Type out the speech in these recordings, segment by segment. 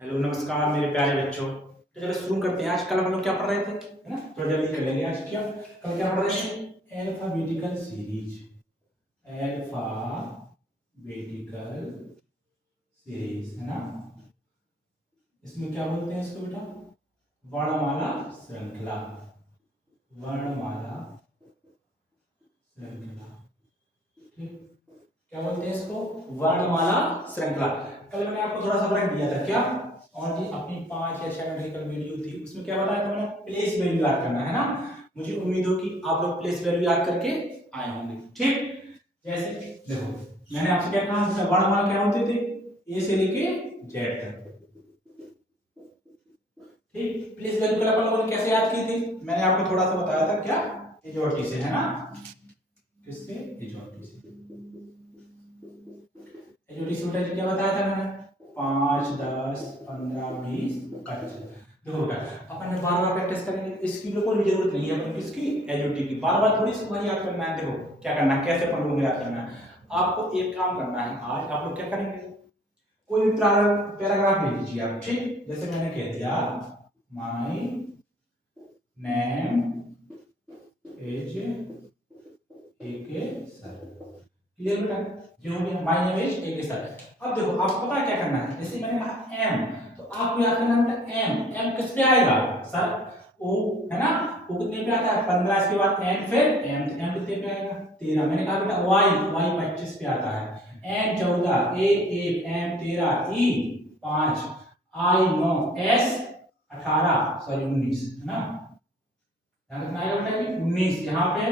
Hello नमस्कार मेरे प्यारे बच्चों। तो चलो शुरू करते हैं। आज कल हम लोग क्या पढ़ रहे थे, है ना? थोड़ा जल्दी कर लेंगे। आज क्या कल क्या पढ़ रहे थे? Alphabetical series. अल्फाबेटिकल सीरीज, है ना? इसमें क्या बोलते हैं इसको बेटा? वर्णमाला श्रृंखला। वर्णमाला श्रृंखला, ठीक। क्या बोलते हैं इसको? वर्णमाला श्रृंखला। कल मैंने आपको थोड़ा सा वर्ड दिया था, क्या? और जी अपनी 5 या 6 मिनट की कल वीडियो थी, उसमें क्या बताया था मैंने? प्लेस वैल्यू याद करना है ना। मुझे उम्मीद हो कि आप लोग प्लेस वैल्यू याद करके आए होंगे, ठीक। जैसे देखो, मैंने आपसे क्या कहा, वर्णमाला क्या होते थे? ए से लेके जेड तक, ठीक। प्लेस वैल्यू कल अपन लोगों ने कैसे याद की थी? मैंने आपको थोड़ा सा बताया था, क्या? एजोटी से, है ना? किससे? एजोटी से। एजोटी से बेटा क्या बताया था मैंने? 5, 10, 15, 20, 25। देखो बेटा, अपन ने बार बार प्रैक्टिस करेंगे, इसकी बिल्कुल भी जरूरत नहीं है। अपन किसकी? एजोटी की। बार बार थोड़ी इसको याद करना है। देखो क्या करना है, कैसे अपन लोगों को याद करना है। आपको एक काम करना है, आज आप लोग क्या करेंगे? कोई भी पैराग्राफ ले लीजिए आप, ठीक। जैसे मैंने कह दिया, माय नेम इज ए के सर। क्लियर बेटा? जो हो गया, माय नेम इज ए के सर। अब देखो, आपको पता है क्या करना है? जैसे मैंने कहा एम, तो आपको याद करना है बेटा एम। एम किस पे आएगा? सर ओ, है ना? ओ कितने पे आता है? 15। इसके बाद एन, फिर एम। एम कितने पे आएगा? 13। मैंने कहा बेटा वाई, वाई 25 पे आता है। एन 14, ए 1, एम 13, ई 5, आई 9, एस 18, सॉरी 19, है ना? यहाँ कितना आएगा बेटा जी? 19। यहाँ पे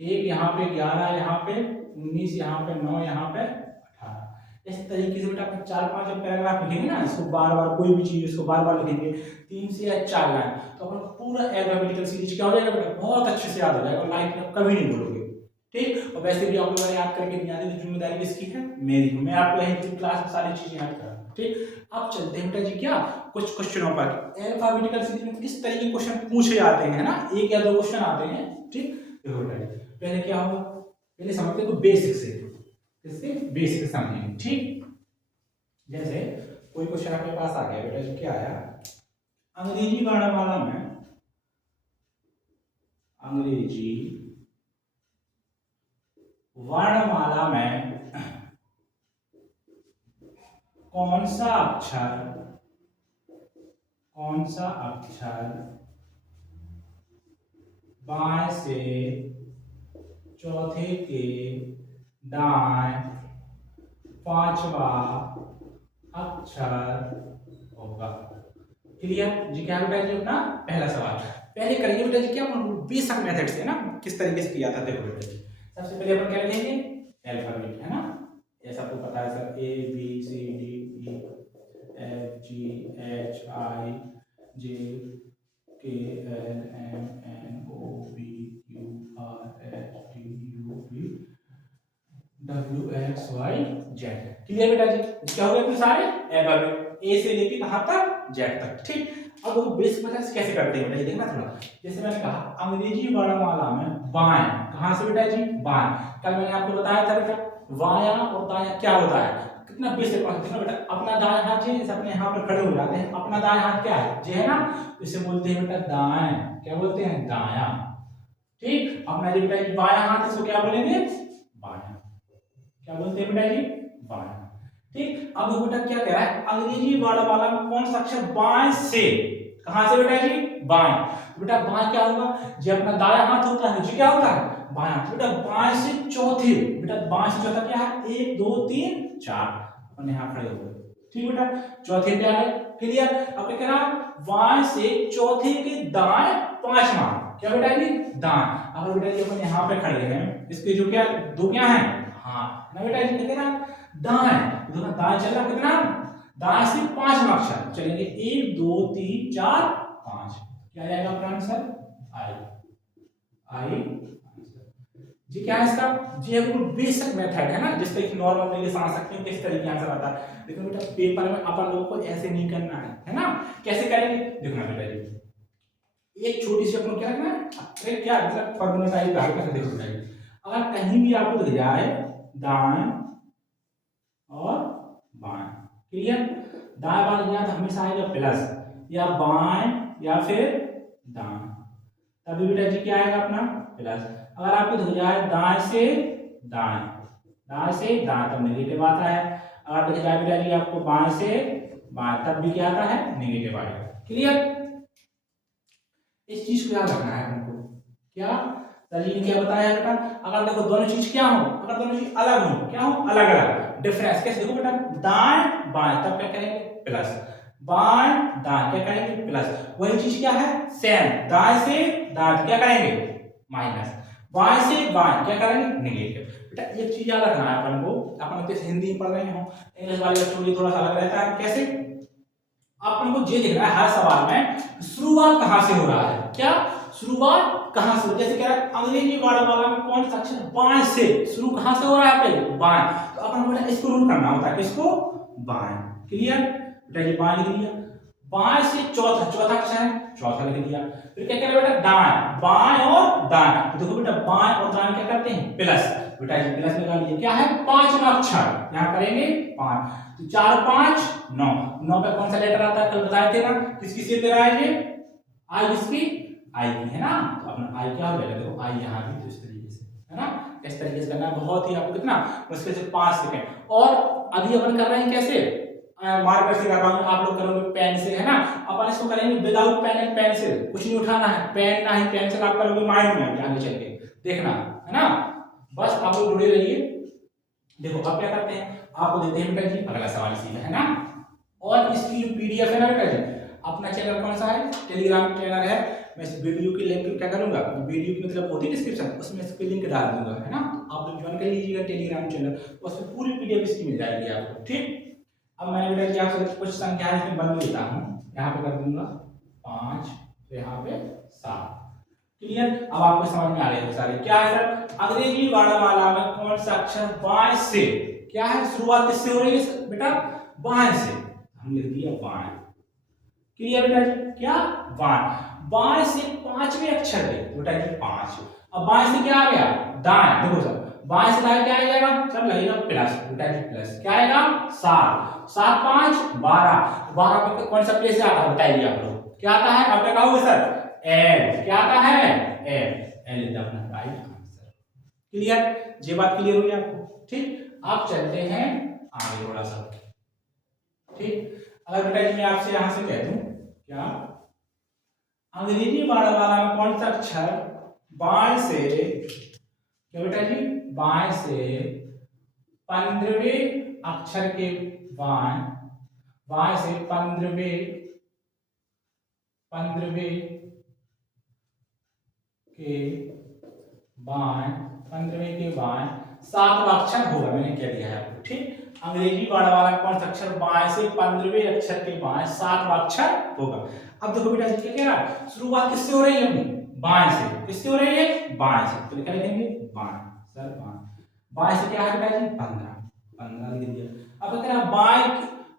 1, यहाँ पे 11, यहाँ पे 19, यहाँ पे 9, यहाँ पे 18। इस तरीके से बेटा अपन 4-5 पैराग्राफ लिखेंगे ना, इसको बार बार कोई भी चीज इसको बार बार लिखेंगे 3 से या 4 लाइन, तो अपन पूरा अल्फाबेटिकल सीरीज क्या हो जाएगा बेटा? बहुत अच्छे से याद हो जाएगा और लाइफ में कभी नहीं भूलोगे, ठीक। और वैसे भी आप लोगों ने याद करके नहीं आती, तो जिम्मेदारी किसकी है? मेरी। मैं आपको यही क्लास में सारी चीजें याद करा, ठीक। अब चलते हैं बेटा जी क्या कुछ क्वेश्चनों पर। अल्फाबेटिकल सीरीज में किस तरह के क्वेश्चन पूछे जाते हैं, है ना? एक या दो क्वेश्चन आते हैं, ठीक। देखो बेटा, पहले क्या होगा? पहले समझते हैं बेसिक से। इससे बेसिक समझेंगे, ठीक। जैसे कोई क्वेश्चन आपके पास आ गया बेटा जी, क्या आया? अंग्रेजी वर्णमाला में, अंग्रेजी वर्णमाला में कौन सा अक्षर बाएं से चौथे के दाएं पांचवा अक्षर होगा? क्लियर जी? क्या बेटा जी अपना पहला सवाल पहले करेंगे बेटा जी, क्या बेसिक मेथड से ना, किस तरीके से किया था। देखो बेटा जी, सबसे पहले अपन क्या लिखेंगे? अल्फाबेट, है ना? ये सबको पता है sir, A B C D E F G H I J K L M N O P Q R S T U V W X Y Z. Clear बेटा जी? क्या हो गया फिर सारे अल्फाबेट, ए से लेके कहां तक? जेड तक, ठीक। अब वो बेसिक मेथड कैसे करते हैं बेटा ये देखना थोड़ा। जैसे मैंने कहा अंग्रेजी वर्णमाला में बाएं, कहां से बेटा जी? बाएं। कल मैंने आपको बताया था बेटा, बायां और दायां क्या होता है? कितना बेसिक बात देखो बेटा। अपना दायां हाथ जी अपने यहाँ पर खड़े हो जाते हैं, अपना दायां हाथ क्या है? जे, है ना? इसे बोलते हैं बेटा दाएं। क्या बोलते हैं? दायां, ठीक। अपना जो बेटा बायां हाथ, इसको क्या बोलेंगे? बायां। क्या बोलते हैं बेटा जी? बायां, ठीक। अब बेटा क्या कह रहा है? अंग्रेजी वर्णमाला में कौन सा अक्षर बाएं से, कहां से बेटा जी? बाएं। बेटा बाएं क्या होगा? जो अपना दायां हाथ होता है जी क्या होता है? बायां। बेटा बाएं से चौथे, बेटा बाएं से चौथा क्या है? 1 2 3 4, अपन यहां खड़े हो गए, ठीक बेटा। चौथे पे आ गए, क्लियर। अब क्या कह रहा है? बाएं से चौथे के दाएं पांचवा, क्या बेटा जी? दाएं। अब बेटा जी अपन यहां पे खड़े हैं, इसके जो क्या दो क्या है? हाँ ना बेटा जी, कितना? दाएं। देखो दाएं चल रहा कितना? दाएं से 5 अक्षर चलेंगे, 1 2 3 4 5। क्या जाएगा अपना आंसर? आई। आई जी क्या है इसका? जी बिल्कुल बेसिक मेथड है ना, जिस तरीके नॉर्मल तरीके से आ सकते हैं, किस तरीके आंसर आता है। लेकिन बेटा पेपर में अपन लोगों को ऐसे नहीं करना है ना? कैसे करेंगे देखो ना बेटा जी, एक छोटी सी अपन क्या रखना है? अरे क्या मतलब फॉर्मूला टाइप का है, देखो बेटा जी, अगर कहीं भी आपको दिख जाए दाएं और बाएं, क्लियर, दाएं बाएं गया तो हमेशा आएगा प्लस, या बाएं या फिर दाएं, तभी बेटा जी क्या आएगा अपना प्लस। अगर आपको दिख जाए दाएं से दाएं, दाएं से दाएं तब नेगेटिव आता है। अगर दिख जाए बेटा जी आपको बाएं से बाएं तब भी क्या आता है नेगेटिव आएगा। क्लियर? इस चीज को याद रखना है हमको। क्या सर जी ने क्या बताया बेटा, अगर देखो दोनों चीज क्या हो, अगर दोनों चीज अलग हो, क्या हो अलग अलग, डिफरेंस कैसे देखो बेटा, दाएं बाएं तब क्या करेंगे प्लस, बाएं दाएं क्या करेंगे प्लस, वही चीज क्या है सेम, दाएं से दाएं क्या करेंगे माइनस, बाएं से बाएं क्या करेंगे नेगेटिव। बेटा एक चीज याद रखना है अपन को, अपन जैसे हिंदी में पढ़ रहे हो, इंग्लिश वाले बच्चों के थोड़ा सा अलग रहता है। कैसे? अपन को ये देखना है हर सवाल में शुरुआत कहां से हो रहा है, क्या शुरुआत कहां से, जैसे कह रहा है अंग्रेजी वर्ड वाला में कौन सा अक्षर बाएं से शुरू कहां से हो रहा है पहले बाएं, तो अपन को इसको रूल करना होता है किसको बाएं। क्लियर? बेटा ये बाएं लिख दिया, बाएं से चौथा, चौथा अक्षर है चौथा लिख दिया। फिर क्या करें बेटा दाएं, बाएं और दाएं, देखो बेटा बाएं और दाएं क्या करते हैं प्लस, बेटा ये प्लस लगा लीजिए, क्या है पांचवा अक्षर यहां करेंगे 5, तो 4 5 9, 9 पे कौन सा लेटर आता है कल बताए थे ना, किसकी से दे रहा है ये आई, इसकी आई की है ना, तो अपना आई क्या हो जाएगा देखो आई यहाँ भी तो इस तरीके से है ना, इस तरीके से करना है, बहुत ही आपको कितना मुश्किल से 5 सेकंड। और अभी अपन कर रहे हैं कैसे मार्कर से कर रहा हूं, आप लोग करोगे पेन से है ना, अपन इसको करेंगे विदाउट पेन एंड पेंसिल, कुछ नहीं उठाना है, पेन ना ही पेंसिल आप करोगे माइंड में आगे चल के देखना है ना, बस आप लोग जुड़े रहिए। देखो अब क्या करते हैं, आपको देते हैं बेटा जी अगला सवाल सीधा है ना, और इसकी जो पीडीएफ है ना बेटा जी, अपना चैनल कौन सा है टेलीग्राम चैनल है, मैं इस वीडियो की लिंक क्या करूंगा, वीडियो की मतलब होती है डिस्क्रिप्शन उसमें इसकी लिंक डाल दूंगा है ना, आप लोग ज्वाइन कर लीजिएगा टेलीग्राम चैनल, उसमें पूरी पीडीएफ इसकी मिल जाएगी आपको। ठीक, अब मैंने बेटा जी आपसे कुछ संख्या इसमें बदल देता हूं, यहाँ पे कर दूंगा 5, तो यहाँ पे 7। क्लियर? अब आपको समझ में आ रही है सारे क्या है सर, अंग्रेजी वर्णमाला में कौन सा अक्षर बाएं से, क्या है शुरुआत किससे हो रही है बेटा बाएं से, हम लिख दिया बाएं। क्लियर बेटा जी, क्या बाएं, बाएं से पांचवें अक्षर पे बेटा जी 5, अब बाएं से क्या आ गया दाएं, देखो सर बाएं से दाएं क्या आ जाएगा सर लगेगा प्लस, बेटा जी प्लस क्या आएगा 7, 7 5 12, 12 पे कौन सा प्लेस आता है बताइए आप लोग, क्या आता है आप क्या कहोगे सर एल, क्या आता है एल, एल इज अपना राइट आंसर। क्लियर? ये बात क्लियर हुई आपको? ठीक, आप चलते हैं आगे थोड़ा सा। ठीक, अगर बेटा जी मैं आपसे यहां से कह दूं क्या अंग्रेजी वर्णमाला में कौन सा अक्षर बाएं से, क्या बेटा जी बाएं से 15वें अक्षर के बाएं, बाएं से 15वें के बाएं, 15वें के बाएं 7वां अक्षर होगा, मैंने क्या दिया है आपको। ठीक, अंग्रेजी वर्णमाला में कौन सा अक्षर बाएं से 15वें अक्षर के बाएं 7वां अक्षर होगा। अब देखो बेटा जी क्या कह रहा है, शुरुआत किससे हो रही है अपनी बाएं से, किससे हो रही है बाएं से, तो क्या लिखेंगे बाएं सर बाएं, बाएं से क्या है बेटा जी 15, 15 लिख दिया। अब कह रहा बाएं,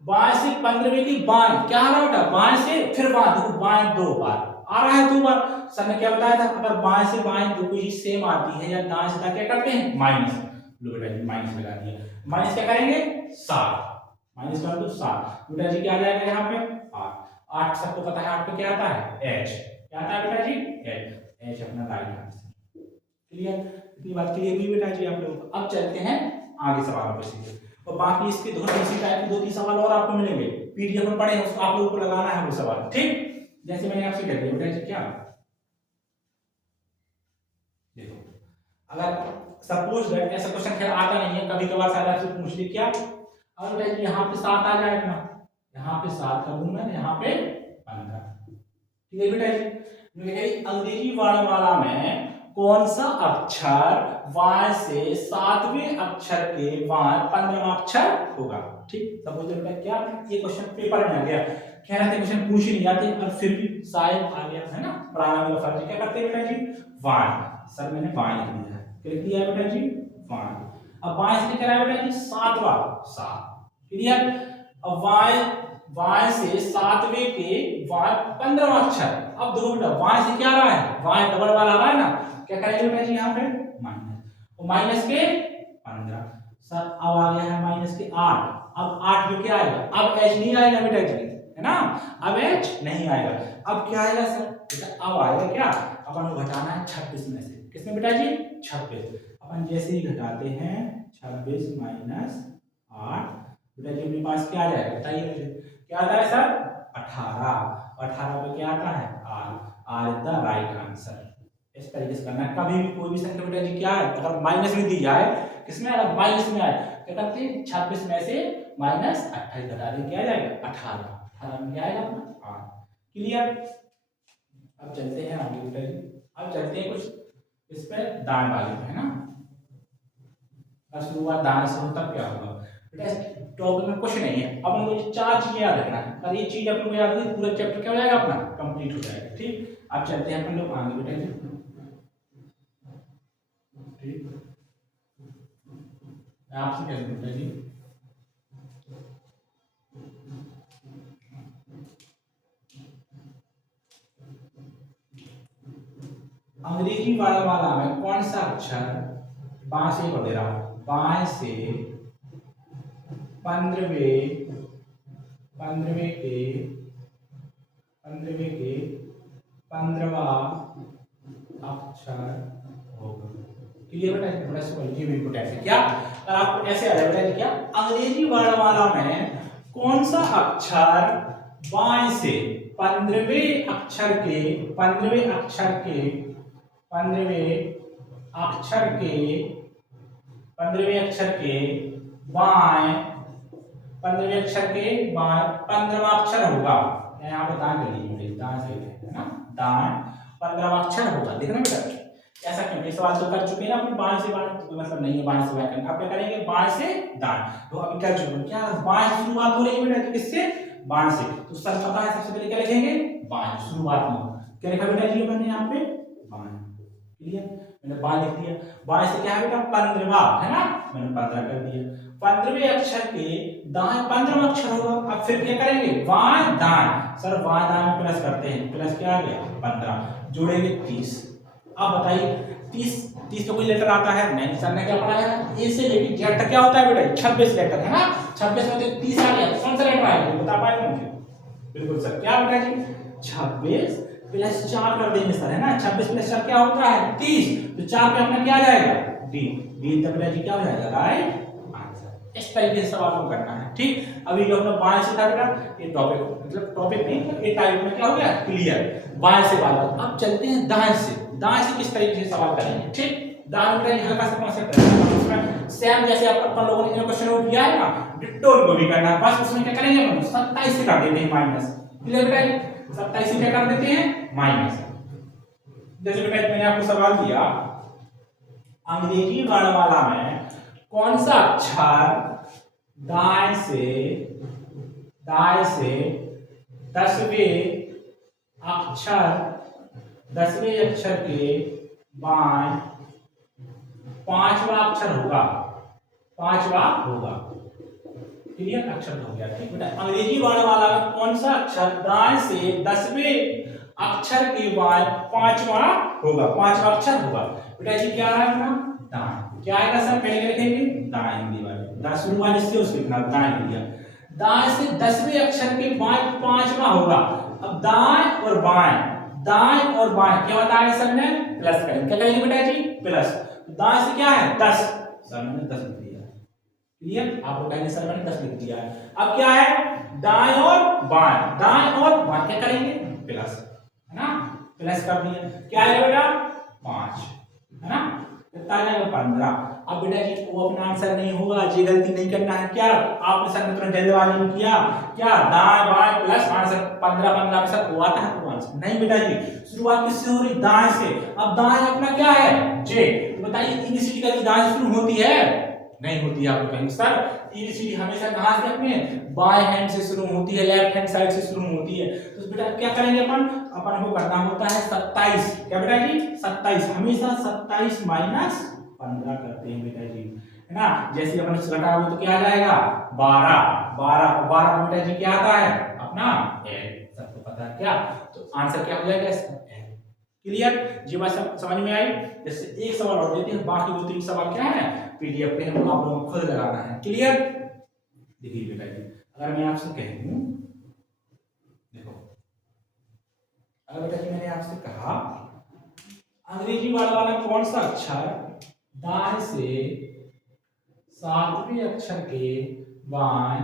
बाएं से 15वें की बाएं क्या आ रहा है बेटा बाएं से फिर बाएं, देखो बाएं 2 बार आ रहा है, 2 बार सर ने क्या बताया था, अगर बाएं से बाएं दो कोई सेम आती है या दाएं से दाएं क्या करते हैं माइनस, लो बेटा जी माइनस लगा दिया, माइनस क्या करेंगे 7, माइनस कर दो 7, बेटा जी क्या आ जाएगा यहाँ पे 8, 8 सबको पता है 8 पे क्या आता है एच, क्या आता है बेटा जी एच, एच अपना राइट आंसर। क्लियर? इतनी बात क्लियर हुई बेटा जी आप लोग। अब चलते हैं आगे सवालों पे सीधे, और बाकी इसके दोनों इसी टाइप के 2-3 सवाल और आपको मिलेंगे पीडीएफ में पढ़े हैं, उसको आप लोगों को लगाना है वो सवाल। ठीक, जैसे मैंने आपसे कह दिया बेटा जी क्या, देखो अगर सपोज दैट ऐसा क्वेश्चन खैर आता नहीं है, कभी कभार शायद आपसे पूछ ले क्या, अगर बेटा जी यहाँ पे 7 आ जाए अपना, यहाँ पे 7 कर दूं मैं, यहाँ पे 15। ठीक है बेटा जी, अंग्रेजी वर्णमाला में कौन सा अक्षर y से 7वें अक्षर के बाद 15वां अक्षर होगा। ठीक, सपोज बेटा क्या ये क्वेश्चन पेपर में आ गया, कह रहे थे क्वेश्चन पूछ ही नहीं आते और फिर भी शायद आ गया है ना, पढ़ाना वाला फर्ज क्या करते हैं बेटा जी y, सर मैंने y लिख दिया है, क्या लिख दिया है बेटा जी y, अब y से क्या है बेटा जी 7वां 7। क्लियर? अब y से 7वें के बाद 15वां अक्षर, अब देखो बेटा y से क्या आ रहा है y डबल वाला आ रहा है ना, क्या करेंगे बेटा जी यहाँ पे माइनस, और माइनस के 15, सर अब आ गया है माइनस के 8, अब 8 में क्या आएगा, अब h नहीं आएगा बेटा जी, है ना, अब h नहीं आएगा। अब क्या आएगा सर बेटा, अब आएगा क्या, अपन को घटाना है 26 में से, किसमें बेटा जी, 26। अपन जैसे ही घटाते हैं 26 माइनस 8, बेटा जी अपने पास क्या आ जाएगा बताइए मुझे, क्या आता है सर, 18। 18 पे क्या आता है, r is the right answer. इस तरीके से करना है। कभी भी कोई भी संख्या बेटा जी क्या है, अगर माइनस में दी जाए, किसमें अगर माइनस में आए, क्या करते हैं 26 में से माइनस 28 घटा दें, क्या आ जाएगा 18। 18 में क्या आएगा अपना r। क्लियर। अब चलते हैं आगे बेटा जी, अब चलते हैं कुछ इस पे दाएं वाले पे, है ना। अब शुरुआत दाएं से हो तब क्या होगा बेटा, टॉपिक में कुछ नहीं है, अब हमको ये 4 चीजें याद रखना है, और ये चीज अपन को याद होगी पूरा चैप्टर क्या हो जाएगा अपना कंप्लीट हो जाएगा। ठीक, अब चलते हैं अपन लोग आगे बेटा जी। ठीक, आपसे क्या बेटा जी, अंग्रेजी वर्णमाला में कौन सा अक्षर बाएं से पढ़ रहा हूं, बाएं से 15वें के 15वां अक्षर होगा। क्लियर बेटा, थोड़ा सा बल्कि भी इंपॉर्टेंट है क्या, अगर आपको ऐसे आ जाए बेटा क्या, अंग्रेजी वर्णमाला में कौन सा अक्षर बाएं से 15वें अक्षर के 15वें अक्षर के 15वें अक्षर के 15वें अक्षर के बाएं 15वें अक्षर के बाएं 15वां अक्षर होगा। यहाँ पे दाएं कर लीजिए, दाएं से है ना, दाएं 15वां अक्षर होगा। देखना बेटा ऐसा क्यों, ये सवाल तो कर चुके हैं ना अपने, बाएं से बाएं तो मतलब नहीं है, बाएं से बाएं करना, आप क्या करेंगे बाएं से दाएं, तो अभी कर चुके हैं क्या, बाएं से शुरुआत हो रही है बेटा किससे, बाएं से, तो सर पता है सबसे पहले क्या लिखेंगे, बाएं शुरुआत में क्या लिखा बेटा जी मैंने यहाँ पे बाएं। क्लियर, मैंने बाएं लिख दिया, बाएं से क्या है बेटा 15वां, है ना, मैंने 15 कर दिया। 15वें अक्षर के दाएं 15वां अक्षर होगा। अब फिर क्या करेंगे, बाएं दाएं, सर बाएं दाएं में प्लस करते हैं, प्लस क्या आ गया 15, जोड़ेंगे 30। अब बताइए 30 पे कोई लेटर आता है नहीं, सर ने क्या पढ़ाया है, ए से लेके जेड तक क्या होता है बेटा 26 लेटर, है ना, 26 में तो 30 आ गया, कौन सा लेटर आएगा बता पाएंगे मुझे, बिल्कुल सर क्या बेटा जी 26 प्लस 4 कर देंगे सर, है ना, 26 प्लस 4 क्या होता है 30, तो 4 पे अपना क्या आ जाएगा डी, डी तक बेटा जी क्या हो जाएगा राइट आंसर। इस तरीके से सवाल को करना है। ठीक, अभी जो हमने बाएं से था बेटा, ये टॉपिक मतलब टॉपिक नहीं, ये टाइप में क्या हो गया क्लियर, बाएं से बात। अब चलते हैं दाएं से, दाएं से किस तरीके से सवाल करेंगे। ठीक, दाएं में हल्का सा कॉन्सेप्ट है, सेम जैसे अपन लोगों ने क्वेश्चन नोट किया है ना, डिट्टो को भी करना है, बस उसमें क्या करेंगे हम 27 से कर देते हैं माइनस। क्लियर बेटा, 27 से क्या कर देते हैं माइनस। जैसे बेटा मैंने आपको सवाल दिया, अंग्रेजी वर्णमाला में कौन सा अक्षर दाएं से 10वें अक्षर के बाएं 5वां अक्षर होगा, 5वां होगा। क्लियर, अक्षर हो गया। ठीक बेटा, अंग्रेजी वर्णमाला में कौन सा अक्षर दाएं से 10वें अक्षर के बाद 5वां होगा, 5वां अक्षर होगा बेटा जी, क्या है अपना दाएं, क्या आएगा सर पहले लिखेंगे दाएं हिंदी वाले, दाएं शुरुआत इससे उसके लिखना दाएं लिख दिया, दाएं से 10वें अक्षर के बाद 5वां होगा। अब दाएं और बाएं क्या बताया सर ने प्लस करेंगे, क्या करेंगे बेटा जी प्लस, दाएं से क्या है 10, सर मैंने 10 लिख दिया। क्लियर, आप लोग कहेंगे सर मैंने 10 लिख दिया है। अब क्या है दाएं और बाएं क्या करेंगे प्लस, है ना, प्लस कर दिया, क्या है बेटा 5, है ना, कितना आ जाएगा 15। अब बेटा जी वो अपना आंसर नहीं होगा, ये गलती नहीं करना है। क्या आपने सर तुरंत जल्दबाजी में किया क्या, दाएं बाएं प्लस आंसर 15 के साथ हुआ था तो आंसर नहीं बेटा जी, शुरुआत किससे हो रही दाएं से। अब दाएं अपना क्या है जे, तो बताइए एबीसीडी का दाएं से शुरू होती है नहीं होती है। आप कहेंगे सर एबीसीडी हमेशा कहां से अपने बाएं हैंड से शुरू होती है, लेफ्ट हैंड साइड से शुरू होती है, तो बेटा क्या करेंगे अपन को करना होता है 27, क्या बेटा जी 27, हमेशा 27 माइनस 15 करते हैं बेटा जी, है ना, जैसे अपन घटाओगे तो क्या आ जाएगा 12 बेटा जी क्या आता है अपना एल, सबको पता है क्या, तो आंसर क्या हो जाएगा इसका एल। क्लियर, जी बात समझ में आई। जैसे एक सवाल और देते हैं, बाकी 2-3 सवाल क्या है पीडीएफ पे हम आप लोगों को खुद लगाना है। क्लियर, देखिए बेटा जी, अगर मैं आपसे कह दूं, देखो अगर बेटा जी मैंने आपसे कहा अंग्रेजी वाला कौन सा अक्षर दाएं से 7वें अक्षर के बाएं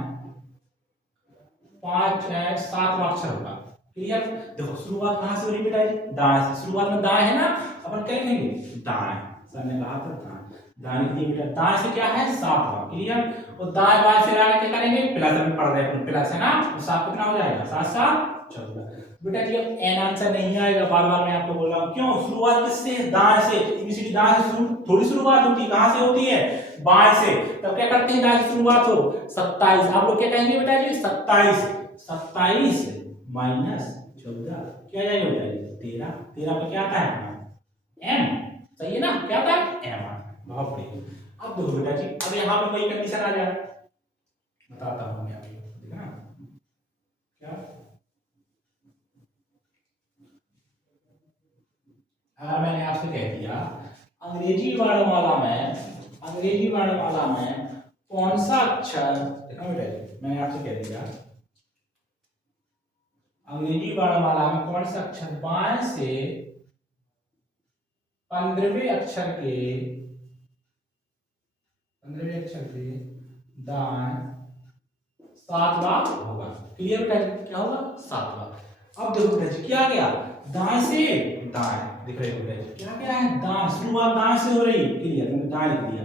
7वां अक्षर होगा। क्लियर? देखो शुरुआत कहां से हो रही बेटा जी? दाएं से। शुरुआत में दाएं है ना, अपन क्या लिखेंगे? दाएं। सर ने कहा था दाएं, दाएं लिख दिए बेटा। दाएं से क्या है? 7वां। क्लियर? और दाएं बाएं से आगे क्या करेंगे? प्लस में पढ़ रहे हैं, प्लस है ना, तो 7 कितना हो जाएगा? 7 7 14। बेटा जी अब एन आंसर नहीं आएगा, बार बार मैं आपको बोल रहा हूं। क्यों? शुरुआत किससे? दाएं से। एबीसीडी दाएं से थोड़ी शुरुआत होती है, कहां से होती है? बाएं से। तब क्या करते हैं? दाएं से शुरुआत हो 27। आप लोग क्या कहेंगे बेटा जी? 27। 27 माइनस 14 क्या जाएगा बेटा जी? 13। 13 पे क्या आता है? एम। सही है ना? क्या आता है? एम। बहुत बढ़िया। अब देखो बेटा जी, अब यहां पे वही कंडीशन आ जाए, बताता हूं मैं आपको। देखना क्या, अगर मैंने आपसे कह दिया अंग्रेजी वर्णमाला में कौन सा अक्षर, देखो बेटा जी मैंने आपसे कह दिया अंग्रेजी वर्णमाला में कौन सा अक्षर बाएं से 15वें अक्षर के दाएं 7वां होगा। क्लियर बेटा जी? क्या होगा? 7वां। अब देखो बेटा जी क्या गया? दाएं से दाएं, दिख रहे हो बेटा जी? क्या क्या है? दाएं। शुरुआत दाएं से हो रही। क्लियर? मैंने दाएं लिख दिया।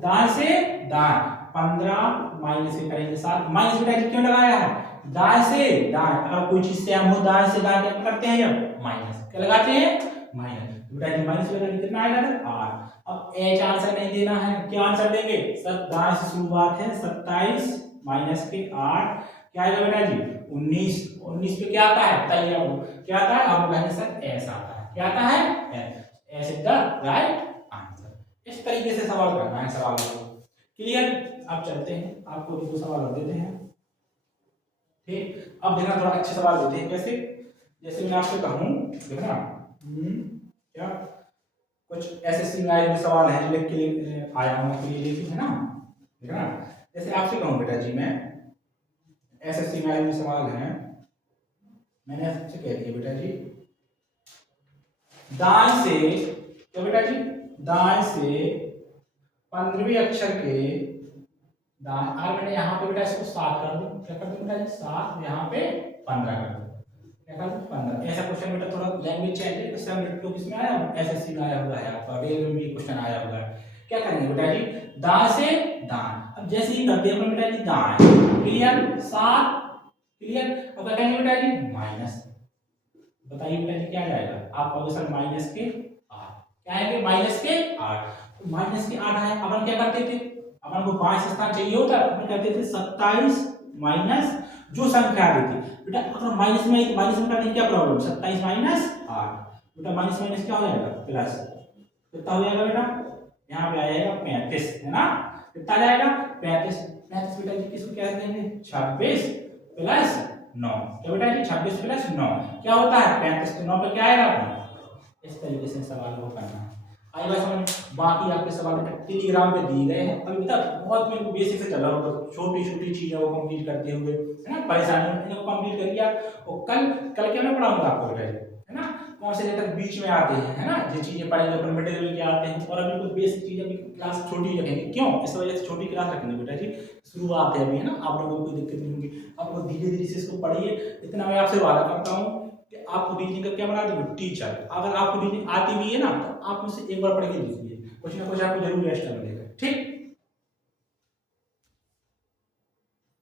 दाएं से दाएं 15 माइनस से करेंगे 7। माइनस बेटा जी क्यों लगाया है? दाएं से दाएं, अगर कोई चीज से हम हो दाएं से दाएं क्या करते हैं? जब माइनस क्या लगाते हैं? माइनस। बेटा जी माइनस लगाने कितना आएगा? 8। अब एच आंसर नहीं देना है, क्या आंसर देंगे? सर दाएं से शुरुआत है 27 माइनस के 8 क्या आएगा बेटा जी? 19। 19 पे क्या आता है? तैयार क्या आता है? आप कहेंगे सर एस आता है। क्या आता है? S is the right answer. इस तरीके से सवाल करना है सवाल को। क्लियर? अब चलते हैं, आपको दो सवाल और देते हैं। ठीक, अब देखना थोड़ा अच्छे सवाल देते हैं। कैसे? जैसे मैं आपसे कहूं, देखना क्या कुछ एसएससी में आए हुए सवाल हैं जो के लिए आया हूं के लिए है ना। देखना जैसे आपसे कहूं बेटा जी, मैं एसएससी में आए हुए सवाल हैं, मैंने आपसे कह दिया बेटा जी दाएं से, क्या बेटा जी? दाएं से 15वें अक्षर के दाएं, और मैंने यहाँ पे बेटा इसको 7 कर दूं। क्या कर दूं बेटा जी? 7, यहाँ पे 15 कर दूं। क्या कर दूं? 15। ऐसा क्वेश्चन बेटा थोड़ा लैंग्वेज चेंज है, इससे हम तो किसमें आया? एसएससी में आया हुआ है, आपका रेलवे में भी क्वेश्चन आया हुआ है। क्या करेंगे बेटा जी? दाएं से दाएं। अब जैसे ही करते हैं बेटा जी दाएं, क्लियर? 7। क्लियर? अब क्या कहेंगे बेटा जी? माइनस। बताइए बेटा जी क्या जाएगा? आप कहोगे सर माइनस के 8। क्या आएंगे? माइनस के 8। माइनस के 8 आए, अपन क्या करते थे? अपन को 5 स्थान चाहिए होता, अपन कहते थे 27 माइनस जो संख्या आ रही थी। बेटा अगर माइनस में आई तो माइनस में करने की क्या प्रॉब्लम? 27 माइनस 8। बेटा माइनस माइनस क्या हो जाएगा? प्लस। कितना हो जाएगा बेटा? यहाँ पे आ जाएगा 35, है ना? कितना जाएगा? 35। 35 बेटा जी किसको क्या देंगे? 26 प्लस 9। क्या बेटा जी? 26 प्लस 9 क्या होता है? 35। तो 9 पे क्या आएगा? इस तरीके से सवाल को करना है। आई बात समझ? बाकी आपके सवाल बेटा टेलीग्राम पे दिए गए हैं। अभी बेटा बहुत मेरे को बेसिक से चल रहा होगा, छोटी छोटी चीजें वो कंप्लीट करते हुए, है ना, परेशानी इनको कंप्लीट करिए आप। और कल क्या मैं पढ़ाऊंगा आपको बेटा जी, है ना, कौन से लेटर बीच में आते हैं, है ना, जो चीजें पढ़ेंगे अपन मटेरियल के आते हैं। और अभी कुछ बेसिक चीजें अभी क्लास छोटी रखेंगे। क्यों? इस वजह से छोटी क्लास रखेंगे बेटा जी, शुरुआत है अभी, है ना, आप लोगों को कोई दिक्कत नहीं होगी। आप लोग धीरे धीरे से इसको पढ़िए। इतना मैं आपसे वादा करता हूँ कि आपको रीजनिंग का क्या बना दूंगा? टीचर। अगर आपको रीजनिंग आती भी है ना तो आप मुझसे एक बार पढ़ के देखिए, कुछ ना कुछ आपको जरूर एक्स्ट्रा मिलेगा। ठीक।